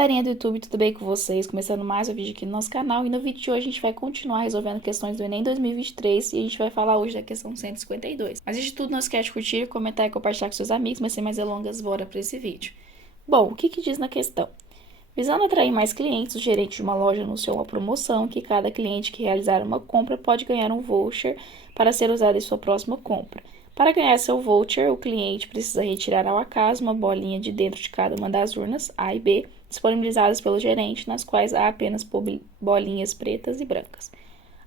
galerinha do YouTube, tudo bem com vocês? Começando mais um vídeo aqui no nosso canal. E no vídeo de hoje a gente vai continuar resolvendo questões do Enem 2023 e a gente vai falar hoje da questão 152. Mas antes de tudo, não esquece de curtir, comentar e compartilhar com seus amigos, mas sem mais delongas, bora para esse vídeo. Bom, o que diz na questão? Visando atrair mais clientes, o gerente de uma loja anunciou uma promoção que cada cliente que realizar uma compra pode ganhar um voucher para ser usado em sua próxima compra. Para ganhar seu voucher, o cliente precisa retirar ao acaso uma bolinha de dentro de cada uma das urnas A e B, disponibilizadas pelo gerente, nas quais há apenas bolinhas pretas e brancas.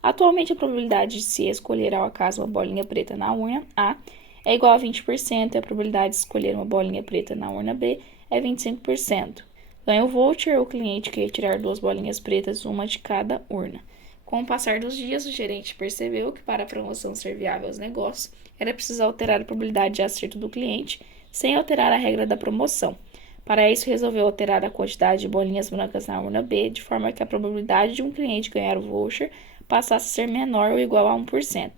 Atualmente, a probabilidade de se escolher ao acaso uma bolinha preta na urna A é igual a 20% e a probabilidade de escolher uma bolinha preta na urna B é 25%. Ganha o voucher o cliente que retirar 2 bolinhas pretas, uma de cada urna. Com o passar dos dias, o gerente percebeu que para a promoção ser viável aos negócios, era preciso alterar a probabilidade de acerto do cliente, sem alterar a regra da promoção. Para isso, resolveu alterar a quantidade de bolinhas brancas na urna B, de forma que a probabilidade de um cliente ganhar o voucher passasse a ser menor ou igual a 1%.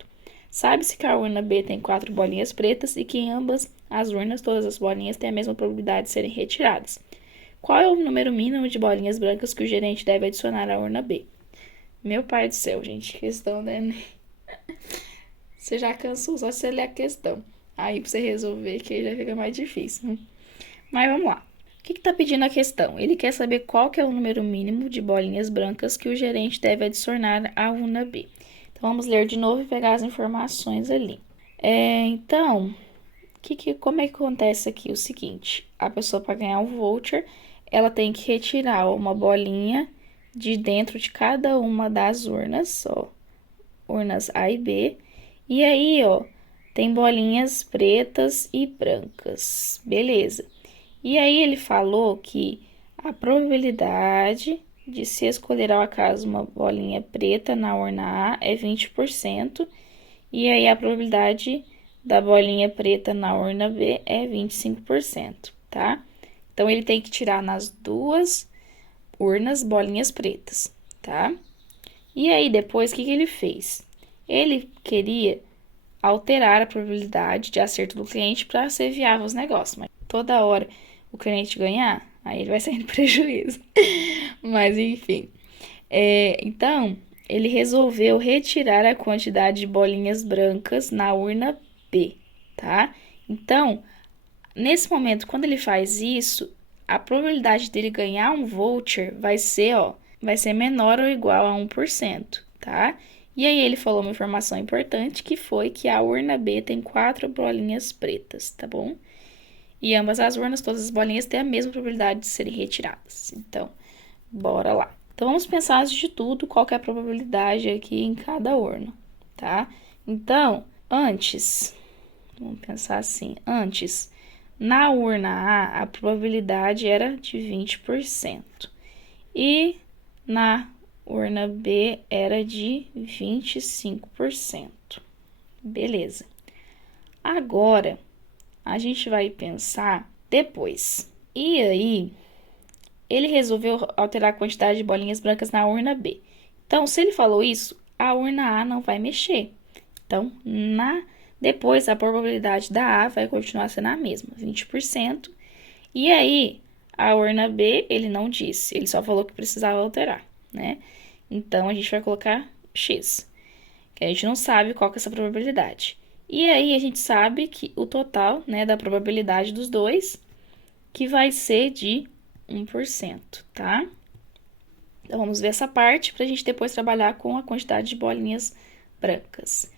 Sabe-se que a urna B tem 4 bolinhas pretas e que em ambas as urnas todas as bolinhas têm a mesma probabilidade de serem retiradas. Qual é o número mínimo de bolinhas brancas que o gerente deve adicionar à urna B? Meu pai do céu, gente, questão, né? Você já cansou só de você ler a questão. Aí pra você resolver que aí já fica mais difícil, né? Mas vamos lá. O que tá pedindo a questão? Ele quer saber qual que é o número mínimo de bolinhas brancas que o gerente deve adicionar à urna B. Então, vamos ler de novo e pegar as informações ali. Então, como é que acontece aqui? O seguinte, a pessoa para ganhar um voucher, ela tem que retirar uma bolinha de dentro de cada uma das urnas, ó, urnas A e B. E aí, ó, tem bolinhas pretas e brancas, beleza. E aí ele falou que a probabilidade de se escolher ao acaso uma bolinha preta na urna A é 20%, e aí a probabilidade da bolinha preta na urna B é 25%, tá? Então, ele tem que tirar nas duas urnas bolinhas pretas, tá? E aí, depois, o que ele fez? Ele queria alterar a probabilidade de acerto do cliente para ser viável os negócios, mas toda hora o cliente ganhar, aí ele vai sair no prejuízo. Mas, enfim. Então, ele resolveu retirar a quantidade de bolinhas brancas na urna B, tá? Então, nesse momento, quando ele faz isso, a probabilidade dele ganhar um voucher vai ser menor ou igual a 1%, tá? E aí ele falou uma informação importante, que foi que a urna B tem 4 bolinhas pretas, tá bom? E ambas as urnas, todas as bolinhas têm a mesma probabilidade de serem retiradas. Então, bora lá. Então, vamos pensar, antes de tudo, qual que é a probabilidade aqui em cada urna, tá? Então, vamos pensar assim, na urna A, a probabilidade era de 20%. E na urna B era de 25%. Beleza. Agora, a gente vai pensar depois. E aí, ele resolveu alterar a quantidade de bolinhas brancas na urna B. Então, se ele falou isso, a urna A não vai mexer. Então, depois, a probabilidade da A vai continuar sendo a mesma, 20%. E aí, a urna B, ele não disse, ele só falou que precisava alterar, né? Então, a gente vai colocar X, que a gente não sabe qual que é essa probabilidade. E aí, a gente sabe que o total, né, da probabilidade dos dois, que vai ser de 1%, tá? Então, vamos ver essa parte para a gente depois trabalhar com a quantidade de bolinhas brancas.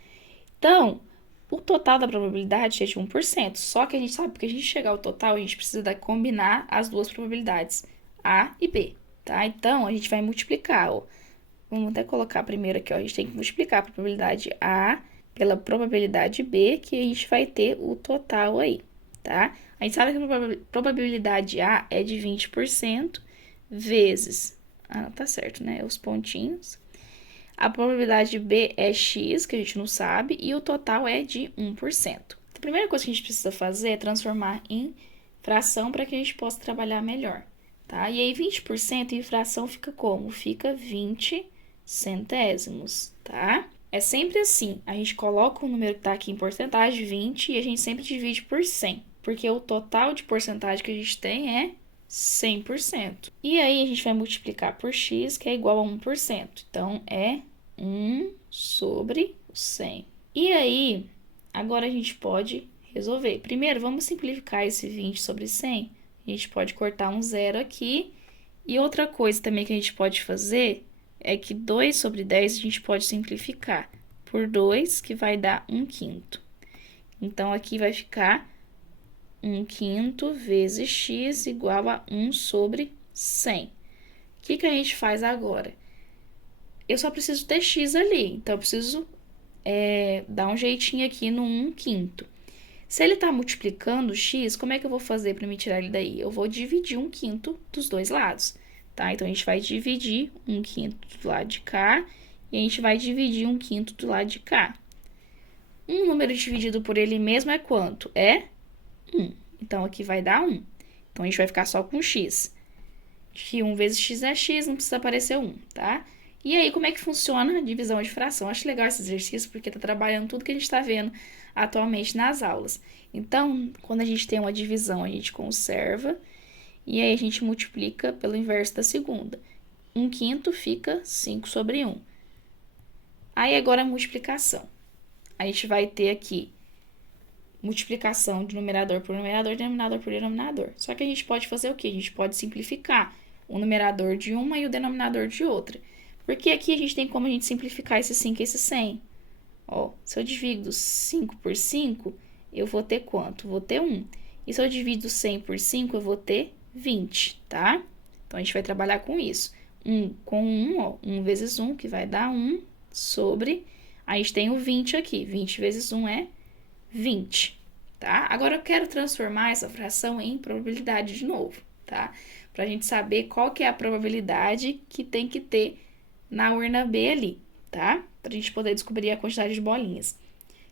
Então, o total da probabilidade é de 1%, só que a gente sabe que a gente chegar ao total, a gente precisa combinar as duas probabilidades, A e B, tá? Então, a gente vai multiplicar, ó. Vamos até colocar primeiro aqui, ó. A gente tem que multiplicar a probabilidade A pela probabilidade B, que a gente vai ter o total aí, tá? A gente sabe que a probabilidade A é de 20% vezes... Ah, tá certo, né? Os pontinhos. A probabilidade B é X, que a gente não sabe, e o total é de 1%. A primeira coisa que a gente precisa fazer é transformar em fração para que a gente possa trabalhar melhor, tá? E aí, 20% em fração fica como? Fica 20 centésimos, tá? É sempre assim, a gente coloca o número que tá aqui em porcentagem, 20, e a gente sempre divide por 100, porque o total de porcentagem que a gente tem é 100%. E aí, a gente vai multiplicar por x, que é igual a 1%. Então, é 1 sobre 100. E aí, agora a gente pode resolver. Primeiro, vamos simplificar esse 20 sobre 100. A gente pode cortar um zero aqui. E outra coisa também que a gente pode fazer é que 2 sobre 10 a gente pode simplificar por 2, que vai dar 1/5. Então, aqui vai ficar 1/5 vezes x igual a 1 sobre 100. O que a gente faz agora? Eu só preciso ter x ali, então eu preciso dar um jeitinho aqui no 1/5. Se ele está multiplicando x, como é que eu vou fazer para me tirar ele daí? Eu vou dividir 1/5 dos dois lados, tá? Então, a gente vai dividir 1/5 do lado de cá e a gente vai dividir 1/5 do lado de cá. Um número dividido por ele mesmo é quanto? É 1. Então, aqui vai dar 1. Então, a gente vai ficar só com x. Que 1 vezes x é x, não precisa aparecer 1, tá? E aí, como é que funciona a divisão de fração? Acho legal esse exercício, porque tá trabalhando tudo que a gente tá vendo atualmente nas aulas. Então, quando a gente tem uma divisão, a gente conserva, e aí a gente multiplica pelo inverso da segunda. 1/5 fica 5 sobre 1. Aí, agora a multiplicação. A gente vai ter aqui multiplicação de numerador por numerador, denominador por denominador. Só que a gente pode fazer o quê? A gente pode simplificar o numerador de uma e o denominador de outra. Porque aqui a gente tem como a gente simplificar esse 5 e esse 100. Ó, se eu divido 5 por 5, eu vou ter quanto? Vou ter 1. E se eu divido 100 por 5, eu vou ter 20, tá? Então, a gente vai trabalhar com isso. 1 com 1, ó, 1 vezes 1, que vai dar 1 sobre... A gente tem o 20 aqui. 20 vezes 1 é 20, tá? Agora, eu quero transformar essa fração em probabilidade de novo, tá? Pra gente saber qual que é a probabilidade que tem que ter na urna B ali, tá? Pra gente poder descobrir a quantidade de bolinhas.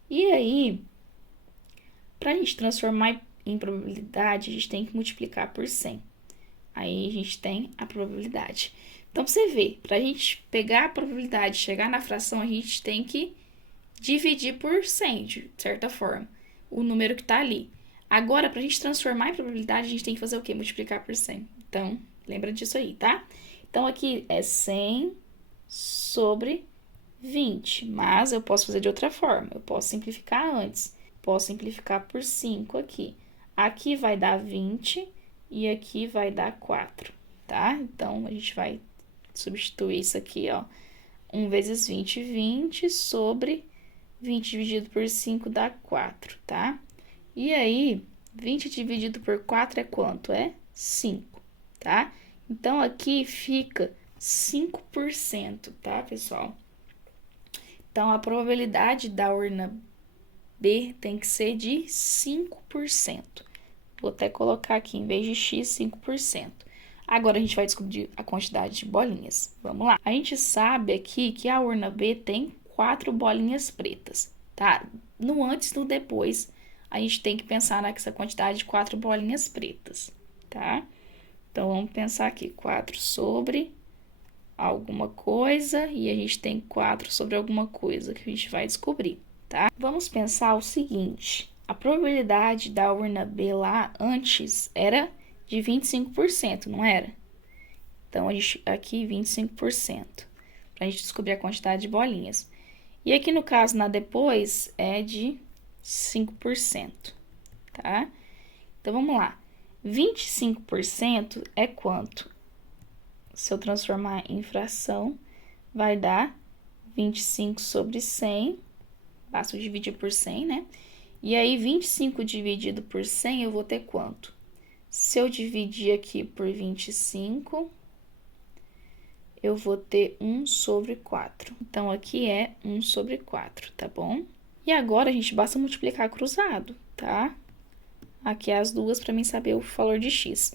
E aí, pra gente transformar em probabilidade, a gente tem que multiplicar por 100. Aí, a gente tem a probabilidade. Então, pra você ver, pra gente pegar a probabilidade e chegar na fração, a gente tem que dividir por 100, de certa forma, o número que tá ali. Agora, pra gente transformar em probabilidade, a gente tem que fazer o quê? Multiplicar por 100. Então, lembra disso aí, tá? Então, aqui é 100 sobre 20, mas eu posso fazer de outra forma. Eu posso simplificar antes. Posso simplificar por 5 aqui. Aqui vai dar 20 e aqui vai dar 4, tá? Então, a gente vai substituir isso aqui, ó. 1 vezes 20, 20 sobre 20 dividido por 5 dá 4, tá? E aí, 20 dividido por 4 é quanto? É 5, tá? Então, aqui fica 5%, tá, pessoal? Então, a probabilidade da urna B tem que ser de 5%. Vou até colocar aqui, em vez de x, 5%. Agora, a gente vai descobrir a quantidade de bolinhas. Vamos lá. A gente sabe aqui que a urna B tem 4 bolinhas pretas, tá? No antes e no depois, a gente tem que pensar nessa quantidade de 4 bolinhas pretas, tá? Então, vamos pensar aqui, 4 sobre alguma coisa, e a gente tem 4 sobre alguma coisa que a gente vai descobrir, tá? Vamos pensar o seguinte, a probabilidade da urna B lá antes era de 25%, não era? Então, a gente, aqui, 25%, pra gente descobrir a quantidade de bolinhas. E aqui, no caso, na depois, é de 5%, tá? Então, vamos lá. 25% é quanto? Se eu transformar em fração, vai dar 25 sobre 100. Basta eu dividir por 100, né? E aí, 25 dividido por 100, eu vou ter quanto? Se eu dividir aqui por 25, eu vou ter 1 sobre 4. Então, aqui é 1 sobre 4, tá bom? E agora, a gente basta multiplicar cruzado, tá? Aqui é as duas para mim saber o valor de x.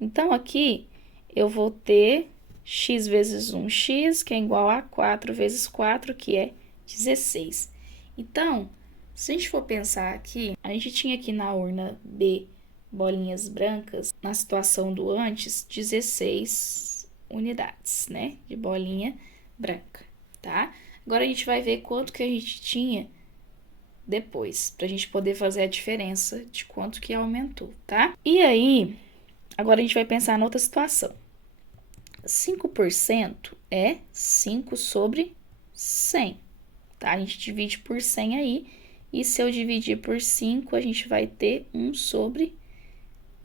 Então, aqui, eu vou ter x vezes 1x, que é igual a 4 vezes 4, que é 16. Então, se a gente for pensar aqui, a gente tinha aqui na urna B bolinhas brancas, na situação do antes, 16 unidades, né, de bolinha branca, tá? Agora, a gente vai ver quanto que a gente tinha depois, pra gente poder fazer a diferença de quanto que aumentou, tá? E aí, Agora a gente vai pensar em outra situação. 5% é 5 sobre 100, tá? A gente divide por 100 aí, e se eu dividir por 5, a gente vai ter 1 sobre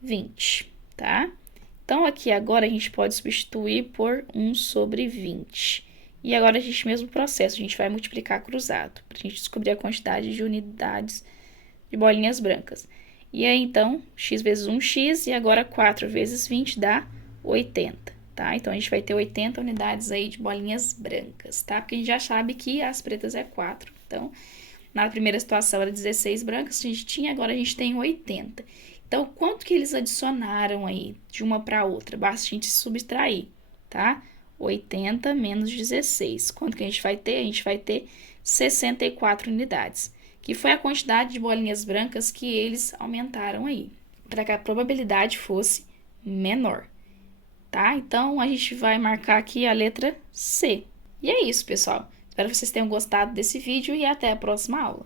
20, tá? Então, aqui agora a gente pode substituir por 1 sobre 20. E agora a gente, mesmo processo, a gente vai multiplicar cruzado, para a gente descobrir a quantidade de unidades de bolinhas brancas. E aí, então, x vezes 1x, e agora 4 vezes 20 dá 80. Tá? Então, a gente vai ter 80 unidades aí de bolinhas brancas, tá? Porque a gente já sabe que as pretas é 4. Então, na primeira situação era 16 brancas, a gente tinha, agora a gente tem 80. Então, quanto que eles adicionaram aí de uma para outra? Basta a gente subtrair, tá? 80 menos 16. Quanto que a gente vai ter? A gente vai ter 64 unidades, que foi a quantidade de bolinhas brancas que eles aumentaram aí, para que a probabilidade fosse menor. Tá? Então, a gente vai marcar aqui a letra C. E é isso, pessoal. Espero que vocês tenham gostado desse vídeo e até a próxima aula.